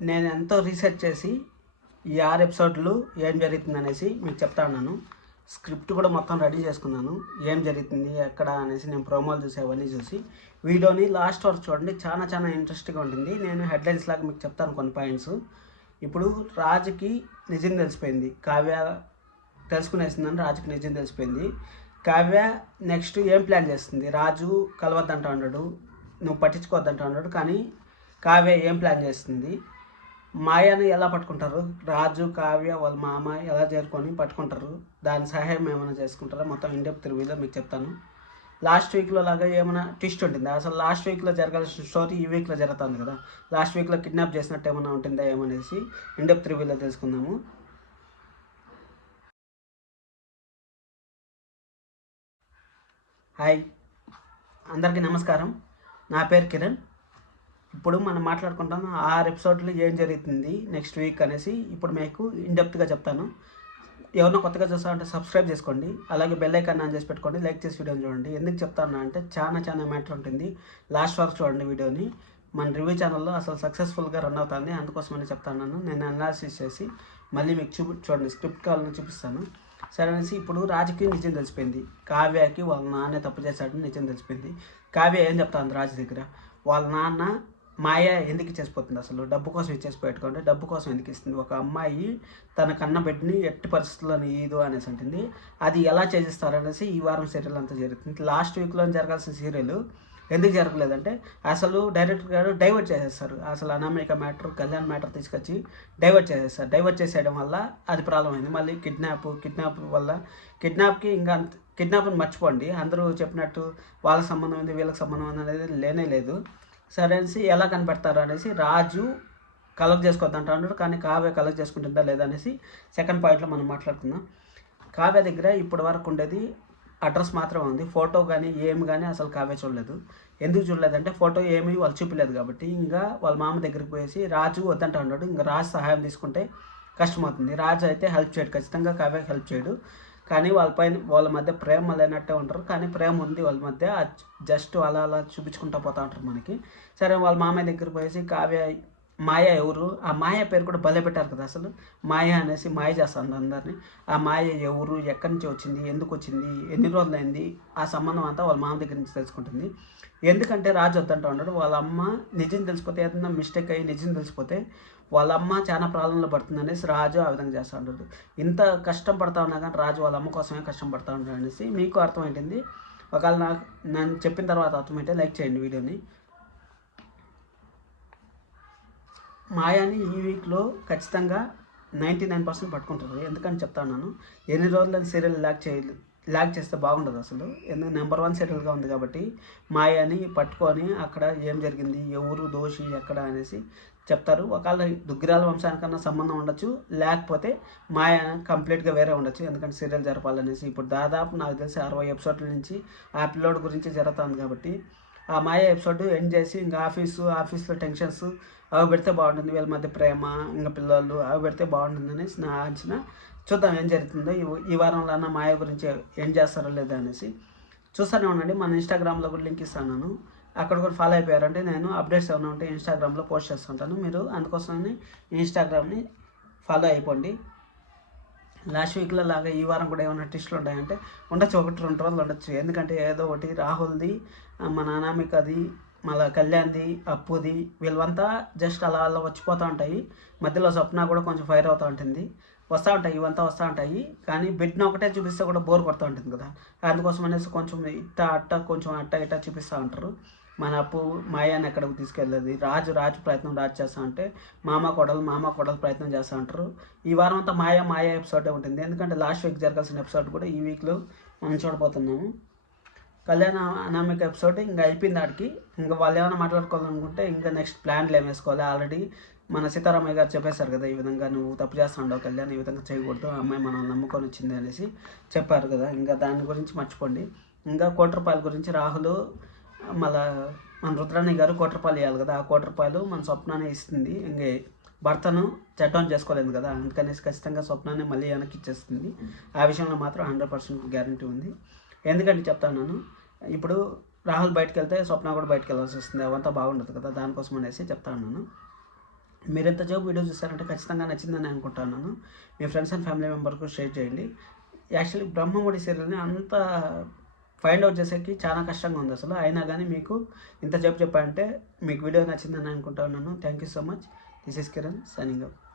నేను ఎంతో రీసెర్చ్ చేసి ఈ 6 ఎపిసోడ్లు ఏం జరుగుతుంది అనేసి మీకు చెప్తా ఉన్నాను. స్క్రిప్ట్ కూడా మొత్తం రెడీ చేసుకున్నాను. ఏం జరుగుతుంది ఎక్కడ అనేసి నేను ప్రోమోలు చూసి అవన్నీ చూసి వీడియోని లాస్ట్ వరకు చూడండి. చాలా ఇంట్రెస్టింగ్గా ఉంటుంది. నేను హెడ్లైన్స్ లాగా మీకు చెప్తాను కొన్ని పాయింట్స్. ఇప్పుడు రాజుకి నిజం తెలిసిపోయింది. కావ్య తెలుసుకునేసిందని రాజుకి నిజం తెలిసిపోయింది. కావ్య నెక్స్ట్ ఏం ప్లాన్ చేస్తుంది? రాజు కలవద్దంటా ఉన్నాడు, నువ్వు పట్టించుకోవద్దంటా ఉన్నాడు. కానీ కావ్య ఏం ప్లాన్ చేస్తుంది? మాయని ఎలా పట్టుకుంటారు? రాజు కావ్య వాళ్ళ మామ ఎలా చేరుకొని పట్టుకుంటారు? దాని సహాయం ఏమైనా చేసుకుంటారా? మొత్తం ఇండెప్త్ రివ్యూలో మీకు చెప్తాను. లాస్ట్ వీక్లో లాగా ఏమైనా ట్విస్ట్ ఉంటుందా? అసలు లాస్ట్ వీక్లో జరగాల్సిన స్టోరీ ఈ వీక్లో జరుగుతుంది కదా. లాస్ట్ వీక్లో కిడ్నాప్ చేసినట్టు ఏమైనా ఉంటుందా ఏమనేసి ఇండెప్త్ రివ్యూలో తెలుసుకుందాము. హాయ్, అందరికీ నమస్కారం. నా పేరు కిరణ్. ఇప్పుడు మనం మాట్లాడుకుంటాం 6 ఎపిసోడ్లు ఏం జరుగుతుంది నెక్స్ట్ వీక్ అనేసి ఇప్పుడు మీకు ఇన్డెప్త్గా చెప్తాను. ఎవరినో కొత్తగా చూస్తామంటే సబ్స్క్రైబ్ చేసుకోండి, అలాగే బెల్ ఐకాన్ ఆన్ చేసి పెట్టుకోండి, లైక్ చేసి వీడియోని చూడండి. ఎందుకు చెప్తాను అంటే చాలా మ్యాటర్ ఉంటుంది. లాస్ట్ వరకు చూడండి వీడియోని. మన రివ్యూ ఛానల్లో అసలు సక్సెస్ఫుల్గా రన్ అవుతుంది, అందుకోసమని చెప్తాను. నేను అనాలిసిస్ చేసి మళ్ళీ మీకు చూడండి, స్క్రిప్ట్ కావాలని చూపిస్తాను. సరే అనేసి ఇప్పుడు రాజుకి నిజం తెలిసిపోయింది. కావ్యకి వాళ్ళ నాన్నే తప్పు చేశాడని నిజం తెలిసిపోయింది. కావ్య ఏం చెప్తాను రాజు దగ్గర? వాళ్ళ నాన్న మాయ ఎందుకు ఇచ్చేసిపోతుంది? అసలు డబ్బు కోసం ఇచ్చేసి పెట్టుకుంటే డబ్బు కోసం ఎందుకు ఇస్తుంది? ఒక అమ్మాయి తన కన్న బిడ్డని ఎట్టి పరిస్థితుల్లో ఈదు అనేసి అంటుంది. అది ఎలా చేసిస్తారనేసి ఈ వారం సీరియల్ అంతా జరుగుతుంది. లాస్ట్ వీక్లో జరగాల్సిన సీరియల్ ఎందుకు జరగలేదంటే అసలు డైరెక్టర్ గారు డైవర్ట్ చేసేస్తారు. అసలు అనామిక మ్యాటర్, కళ్యాణ్ మ్యాటర్ తీసుకొచ్చి డైవర్ట్ చేసేస్తారు. డైవర్ట్ చేసేయడం వల్ల అది ప్రాబ్లం అయింది. మళ్ళీ కిడ్నాప్ వల్ల కిడ్నాప్కి ఇంకా కిడ్నాప్ని మర్చిపోండి. అందరూ చెప్పినట్టు వాళ్ళ సంబంధం ఉంది వీళ్ళకి సంబంధం ఉంది అనేది లేనే లేదు. సరే అనేసి ఎలా కనిపెడతారు అనేసి రాజు కలెక్ట్ చేసుకోవద్దంటా అన్నాడు. కానీ కావ్య కలెక్ట్ చేసుకుంటుందా లేదా అనేసి సెకండ్ పాయింట్లో మనం మాట్లాడుకుందాం. కావ్య దగ్గర ఇప్పటి వరకు ఉండేది అడ్రస్ మాత్రమే ఉంది. ఫోటో కానీ ఏమి కానీ అసలు కావ్య చూడలేదు. ఎందుకు చూడలేదంటే ఫోటో ఏమీ వాళ్ళు చూపలేదు కాబట్టి. ఇంకా వాళ్ళ మామ దగ్గరికి పోయేసి రాజు వద్దంటా ఉన్నాడు. ఇంకా రాజు సహాయం తీసుకుంటే కష్టమవుతుంది. రాజు అయితే హెల్ప్ చేయడు, ఖచ్చితంగా కావ్యకి హెల్ప్ చేయడు. కానీ వాళ్ళ మధ్య ప్రేమ లేనట్టే ఉంటారు. కానీ ప్రేమ ఉంది వాళ్ళ మధ్య, జస్ట్ అలా చూపించుకుంటూ పోతూ ఉంటారు మనకి. సరే వాళ్ళ మామయ్య దగ్గరికి పోయేసి కావ్య మాయ ఎవరు? ఆ మాయ పేరు కూడా భలే పెట్టారు కదా. అసలు మాయ అనేసి మాయ చేస్తుంది అందరినీ. ఆ మాయ ఎవరు, ఎక్కడి నుంచి వచ్చింది, ఎందుకు వచ్చింది, ఎన్ని రోజులైంది, ఆ సంబంధం అంతా వాళ్ళ మామ దగ్గర నుంచి తెలుసుకుంటుంది. ఎందుకంటే రాజు వద్దంటూ ఉన్నాడు. వాళ్ళ అమ్మ నిజం తెలిసిపోతే, ఏదైనా మిస్టేక్ అయ్యి నిజం తెలిసిపోతే వాళ్ళ అమ్మ చాలా ప్రాబ్లంలో పడుతుంది అనేసి రాజు ఆ విధంగా చేస్తూ ఉంటాడు. ఇంత కష్టం పడతా ఉన్నా కానీ రాజు వాళ్ళ అమ్మ కోసమే కష్టం పడతా ఉంటాడు అనేసి మీకు అర్థమైంటుంది. ఒకవేళ నేను చెప్పిన తర్వాత అర్థమైతే లైక్ చేయండి వీడియోని. మాయాని ఈ వీక్లో ఖచ్చితంగా 99% పట్టుకుంటారు. ఎందుకని చెప్తాను, ఎన్ని రోజులని సీరియల్ ల్యాక్ చేస్తే బాగుండదు అసలు. ఎందుకు నెంబర్ 1 సీరియల్గా ఉంది కాబట్టి మాయాని పట్టుకొని అక్కడ ఏం జరిగింది, ఎవరు దోషి ఎక్కడ అనేసి చెప్తారు. ఒకవేళ దుగ్గిరాల వంశానికన్నా సంబంధం ఉండొచ్చు, లేకపోతే మాయ కంప్లీట్గా వేరే ఉండొచ్చు. ఎందుకంటే సీరియల్ జరపాలనేసి ఇప్పుడు దాదాపు నాకు తెలిసి 60 ఎపిసోడ్ల నుంచి ఆ పిల్లోడ్ గురించి జరుగుతుంది కాబట్టి ఆ మాయ ఎపిసోడ్ ఎండ్ చేసి ఇంకా ఆఫీస్లో టెన్షన్స్ అవి పెడితే బాగుంటుంది. వీళ్ళ మధ్య ప్రేమ, ఇంకా పిల్లలు అవి పెడితే బాగుంటుంది అనేసి నా ఆలోచన. చూద్దాం ఏం జరుగుతుందో. ఈ వారంలో అన్న మాయ గురించి ఏం చేస్తారో లేదా అనేసి చూస్తూనే ఉండండి. మన ఇన్స్టాగ్రామ్లో కూడా లింక్ ఇస్తాను, అక్కడ కూడా ఫాలో అయిపోయారంటే నేను అప్డేట్స్ ఏమైనా ఉంటే ఇన్స్టాగ్రామ్లో పోస్ట్ చేస్తుంటాను. మీరు అందుకోసమని ఇన్స్టాగ్రామ్ని ఫాలో అయిపోండి. లాస్ట్ వీక్లో లాగా ఈ వారం కూడా ఏమైనా ట్విస్టులు ఉంటాయంటే ఉండొచ్చు, 1-2 రోజులు ఉండొచ్చు. ఎందుకంటే ఏదో ఒకటి రాహుల్ది, మన అనామికది, మళ్ళీ కళ్యాణ్ది, అప్పుది, వీళ్ళంతా జస్ట్ అలా వచ్చిపోతూ ఉంటాయి. మధ్యలో స్వప్న కూడా కొంచెం ఫైర్ అవుతూ ఉంటుంది. వస్తూ ఉంటాయి, ఇవంతా వస్తూ ఉంటాయి. కానీ బిడ్ని ఒకటే చూపిస్తే కూడా బోర్ కొడుతూ ఉంటుంది కదా. అందుకోసం అనేసి కొంచెం కొంచెం అట్ట చూపిస్తూ ఉంటారు. మన అప్పు మాయాన్ని ఎక్కడికి తీసుకెళ్ళేది, రాజు ప్రయత్నం చేస్తూ ఉంటే మామ కోడలు ప్రయత్నం చేస్తూ ఉంటారు. ఈ వారం అంతా మాయ ఎపిసోడే ఉంటుంది. ఎందుకంటే లాస్ట్ వీక్ జరగాల్సిన ఎపిసోడ్ కూడా ఈ వీక్లో మనం చూడబోతున్నాము. కళ్యాణ అనామిక ఎపిసోడ్ ఇంకా అయిపోయింది. ఆడికి ఇంకా వాళ్ళు ఏమైనా మాట్లాడుకోవాలనుకుంటే ఇంకా నెక్స్ట్ ప్లాన్లు ఏం వేసుకోవాలి. ఆల్రెడీ మన సీతారామయ్య గారు చెప్పేశారు కదా, ఈ విధంగా నువ్వు తప్పు చేస్తున్నావు కళ్యాణ్, ఈ విధంగా చేయకూడదు, అమ్మాయి మనల్ని నమ్ముకొని వచ్చింది అనేసి చెప్పారు కదా. ఇంకా దాని గురించి మర్చిపోండి. ఇంకా ₹1 గురించి రాహుల్ మళ్ళా మన రుద్రాణి గారు ₹1 ఇవ్వాలి కదా. ఆ ₹1 మన స్వప్నాన్ని ఇస్తుంది. ఇంకే భర్తను చట్టం చేసుకోలేదు కదా, అందుకనేసి ఖచ్చితంగా స్వప్నాన్ని మళ్ళీ వెనక్కి ఇచ్చేస్తుంది. ఆ విషయంలో మాత్రం 100% గ్యారంటీ ఉంది. ఎందుకంటే చెప్తాను నేను, ఇప్పుడు రాహుల్ బయటకు వెళ్తే స్వప్న కూడా బయటకు వెళ్ళాల్సి వస్తుంది. అవంతా బాగుండదు కదా, దానికోసం అనేసి చెప్తాను నేను. మీరు ఎంతసేపు వీడియో చూస్తారంటే ఖచ్చితంగా నచ్చిందని అనుకుంటున్నాను. మీ ఫ్రెండ్స్ అండ్ ఫ్యామిలీ మెంబర్కు షేర్ చేయండి. యాక్చువల్లీ బ్రహ్మముడి సీరియల్ని అంత ఫైండ్ అవుట్ చేసేకి చాలా కష్టంగా ఉంది అసలు. అయినా కానీ మీకు ఇంతసేపు చెప్పాలంటే మీకు వీడియో నచ్చిందని అనుకుంటున్నాను. Thank you so much. This is Kiran signing up.